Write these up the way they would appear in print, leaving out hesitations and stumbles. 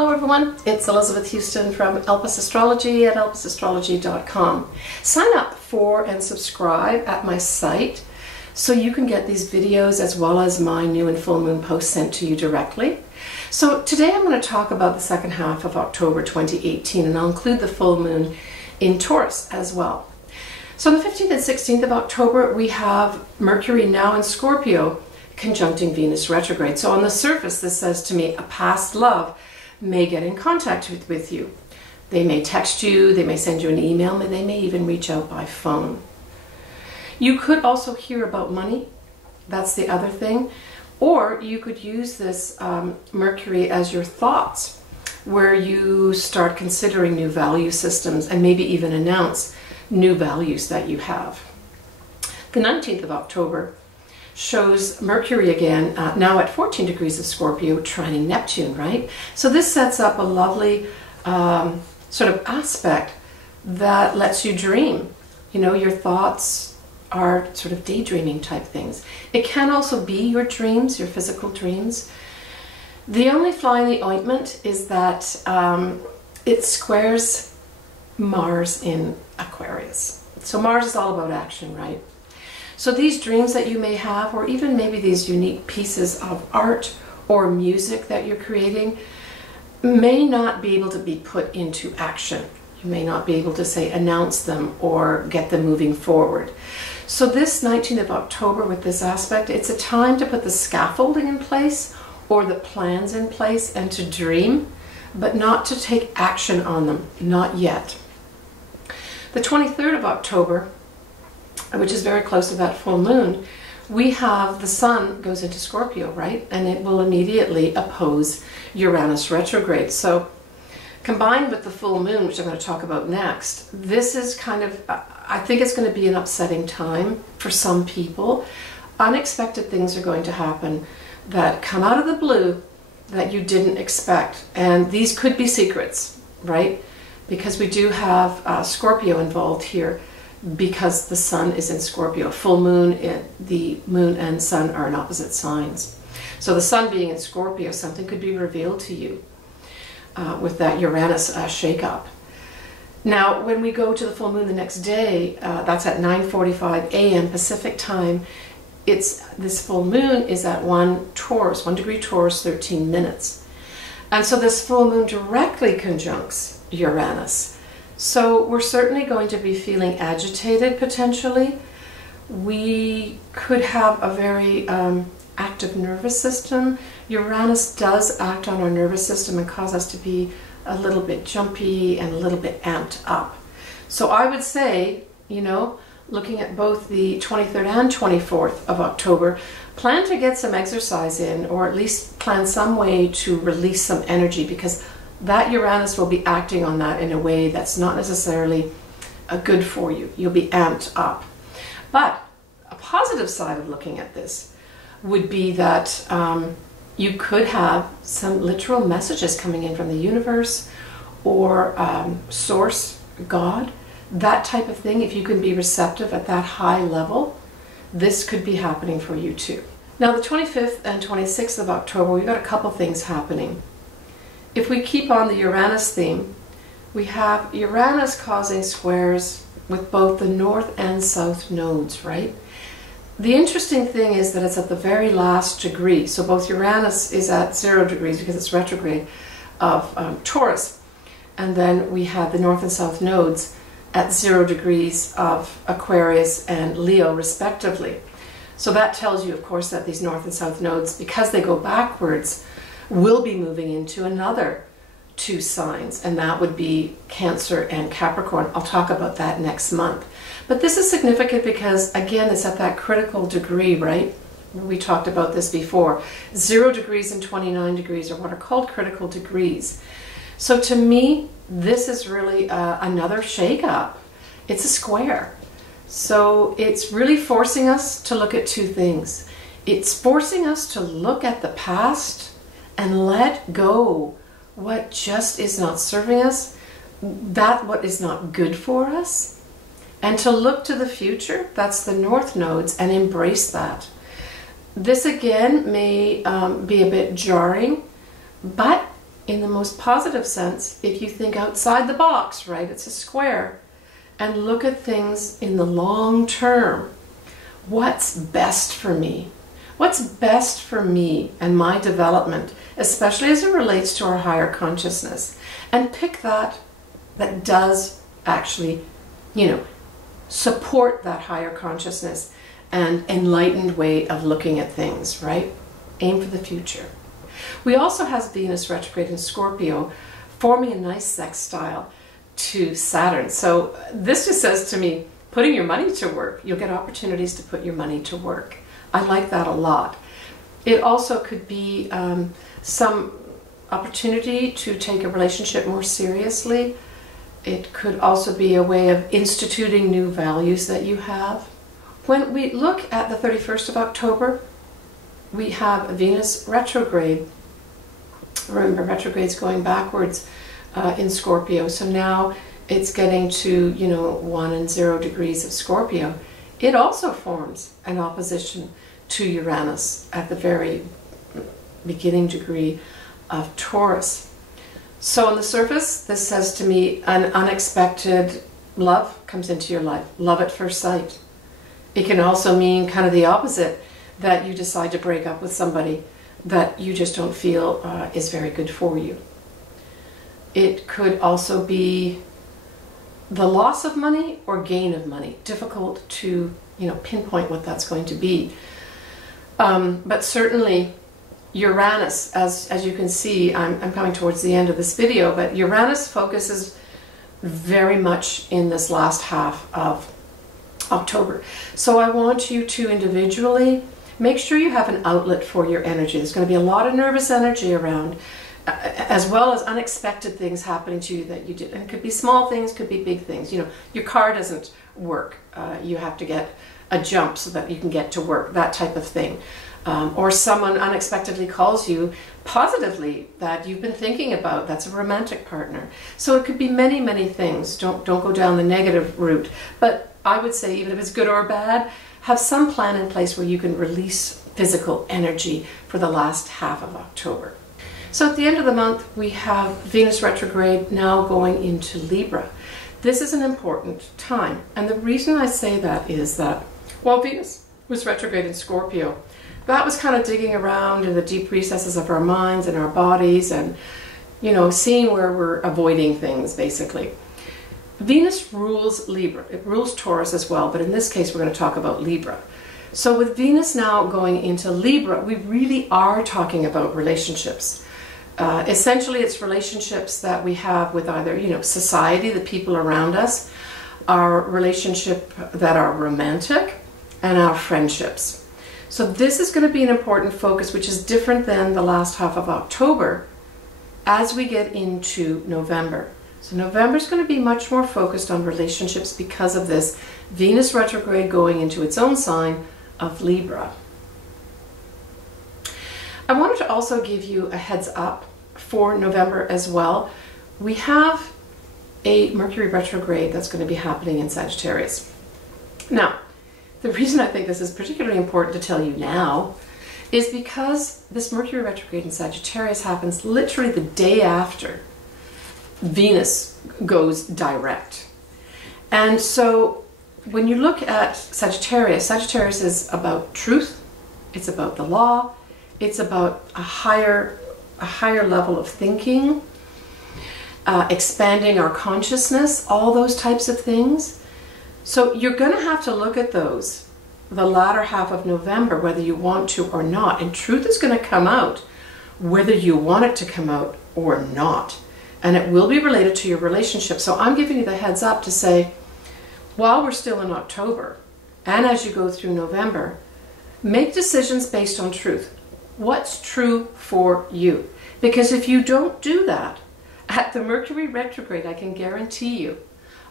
Hello everyone, it's Elizabeth Huston from Elpis Astrology at elpisastrology.com. Sign up for and subscribe at my site so you can get these videos as well as my new and full moon posts sent to you directly. So today I'm going to talk about the second half of October 2018, and I'll include the full moon in Taurus as well. So on the 15th and 16th of October we have Mercury now in Scorpio conjuncting Venus retrograde. So on the surface this says to me a past love may get in contact with you. They may text you, they may send you an email, they may even reach out by phone. You could also hear about money, that's the other thing, or you could use this Mercury as your thoughts, where you start considering new value systems and maybe even announce new values that you have. The 19th of October shows Mercury again, now at 14 degrees of Scorpio, trining Neptune, right? So this sets up a lovely sort of aspect that lets you dream. You know, your thoughts are sort of daydreaming type things. It can also be your dreams, your physical dreams. The only fly in the ointment is that it squares Mars in Aquarius. So Mars is all about action, right? So these dreams that you may have, or even maybe these unique pieces of art or music that you're creating, may not be able to be put into action. You may not be able to, say, announce them or get them moving forward. So this 19th of October with this aspect, it's a time to put the scaffolding in place or the plans in place and to dream, but not to take action on them, not yet. The 23rd of October, which is very close to that full moon, we have the sun goes into Scorpio, right? And it will immediately oppose Uranus retrograde. So combined with the full moon, which I'm going to talk about next, this is kind of, I think it's going to be an upsetting time for some people. Unexpected things are going to happen that come out of the blue that you didn't expect. And these could be secrets, right? Because we do have Scorpio involved here, because the sun is in Scorpio. Full moon, the moon and sun are in opposite signs. So the sun being in Scorpio, something could be revealed to you with that Uranus shake-up. Now, when we go to the full moon the next day, that's at 9:45 a.m. Pacific time, this full moon is at 1 degree Taurus, 13 minutes. And so this full moon directly conjuncts Uranus. So we're certainly going to be feeling agitated potentially. We could have a very active nervous system. Uranus does act on our nervous system and cause us to be a little bit jumpy and a little bit amped up. So I would say, you know, looking at both the 23rd and 24th of October, plan to get some exercise in, or at least plan some way to release some energy, because that Uranus will be acting on that in a way that's not necessarily good for you. You'll be amped up. But a positive side of looking at this would be that you could have some literal messages coming in from the universe or source, God, that type of thing. If you can be receptive at that high level, this could be happening for you too. Now the 25th and 26th of October, we've got a couple things happening. If we keep on the Uranus theme, we have Uranus causing squares with both the north and south nodes, right? The interesting thing is that it's at the very last degree. So both Uranus is at 0 degrees because it's retrograde of Taurus. And then we have the north and south nodes at 0 degrees of Aquarius and Leo respectively. So that tells you, of course, that these north and south nodes, because they go backwards, will be moving into another two signs, and that would be Cancer and Capricorn. I'll talk about that next month. But this is significant because, again, it's at that critical degree, right? We talked about this before. 0 degrees and 29 degrees are what are called critical degrees. So to me, this is really another shake-up. It's a square. So it's really forcing us to look at two things. It's forcing us to look at the past and let go what just is not serving us, that what is not good for us, and to look to the future, that's the north nodes, and embrace that. This again may be a bit jarring, but in the most positive sense, if you think outside the box, right? It's a square, and look at things in the long term. What's best for me? What's best for me and my development, especially as it relates to our higher consciousness? And pick that does actually, support that higher consciousness and enlightened way of looking at things, right? Aim for the future. We also have Venus retrograde in Scorpio, forming a nice sextile to Saturn. So this just says to me, putting your money to work. You'll get opportunities to put your money to work. I like that a lot. It also could be some opportunity to take a relationship more seriously. It could also be a way of instituting new values that you have. When we look at the 31st of October, we have Venus retrograde. Remember, retrograde's going backwards in Scorpio, so now it's getting to 1 and 0 degrees of Scorpio. It also forms an opposition to Uranus at the very beginning degree of Taurus. So on the surface, this says to me an unexpected love comes into your life, love at first sight. It can also mean kind of the opposite, that you decide to break up with somebody that you just don't feel is very good for you. It could also be the loss of money or gain of money. Difficult to pinpoint what that's going to be. But certainly Uranus, as you can see, I'm coming towards the end of this video, but Uranus focuses very much in this last half of October. So I want you to individually make sure you have an outlet for your energy. There's going to be a lot of nervous energy around, as well as unexpected things happening to you that you did. And it could be small things, could be big things. Your car doesn't work. You have to get a jump so that you can get to work, that type of thing. Or someone unexpectedly calls you positively that you've been thinking about. That's a romantic partner. So it could be many, many things. Don't go down the negative route. But I would say, even if it's good or bad, have some plan in place where you can release physical energy for the last half of October. So at the end of the month, we have Venus retrograde now going into Libra. This is an important time. And the reason I say that is that while Venus was retrograde in Scorpio, that was kind of digging around in the deep recesses of our minds and our bodies and, seeing where we're avoiding things, basically. Venus rules Libra. It rules Taurus as well, but in this case, we're going to talk about Libra. So with Venus now going into Libra, we really are talking about relationships. Essentially, it's relationships that we have with either, society, the people around us, our relationship that are romantic, and our friendships. So this is going to be an important focus, which is different than the last half of October as we get into November. So November is going to be much more focused on relationships because of this Venus retrograde going into its own sign of Libra. I wanted to also give you a heads up for November as well. We have a Mercury retrograde that's going to be happening in Sagittarius. Now, the reason I think this is particularly important to tell you now is because this Mercury retrograde in Sagittarius happens literally the day after Venus goes direct. And so when you look at Sagittarius, Sagittarius is about truth, it's about the law, it's about a higher level of thinking, expanding our consciousness, all those types of things. So you're going to have to look at those the latter half of November, whether you want to or not. And truth is going to come out whether you want it to come out or not. And it will be related to your relationship. So I'm giving you the heads up to say, while we're still in October, and as you go through November, make decisions based on truth. What's true for you? Because if you don't do that, at the Mercury retrograde, I can guarantee you,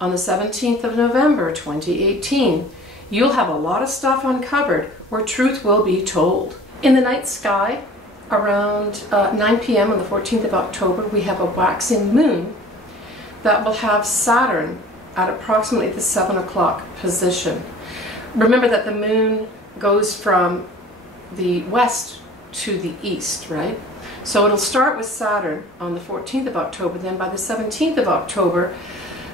on the 17th of November 2018, you'll have a lot of stuff uncovered where truth will be told. In the night sky, around 9 p.m. on the 14th of October, we have a waxing moon that will have Saturn at approximately the 7 o'clock position. Remember that the moon goes from the west to the east, right? So it'll start with Saturn on the 14th of October. Then by the 17th of October,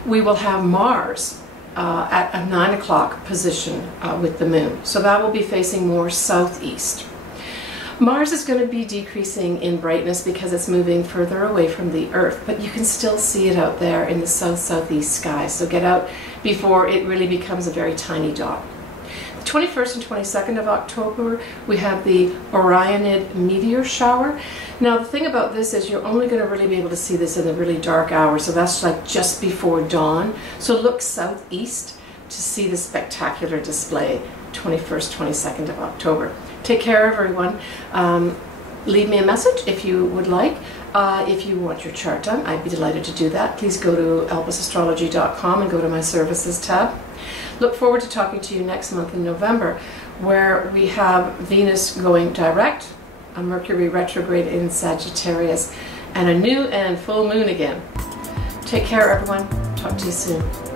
we will have Mars at a 9 o'clock position with the moon. So that will be facing more southeast. Mars is going to be decreasing in brightness because it's moving further away from the Earth, but you can still see it out there in the south-southeast sky. So get out before it really becomes a very tiny dot. The 21st and 22nd of October, we have the Orionid Meteor shower. Now the thing about this is you're only going to really be able to see this in the really dark hours, so that's like just before dawn. So look southeast to see the spectacular display, 21st, 22nd of October. Take care, everyone. Leave me a message if you would like. If you want your chart done, I'd be delighted to do that. Please go to elpisastrology.com and go to my services tab. Look forward to talking to you next month in November, where we have Venus going direct, a Mercury retrograde in Sagittarius, and a new and full moon again. Take care, everyone. Talk to you soon.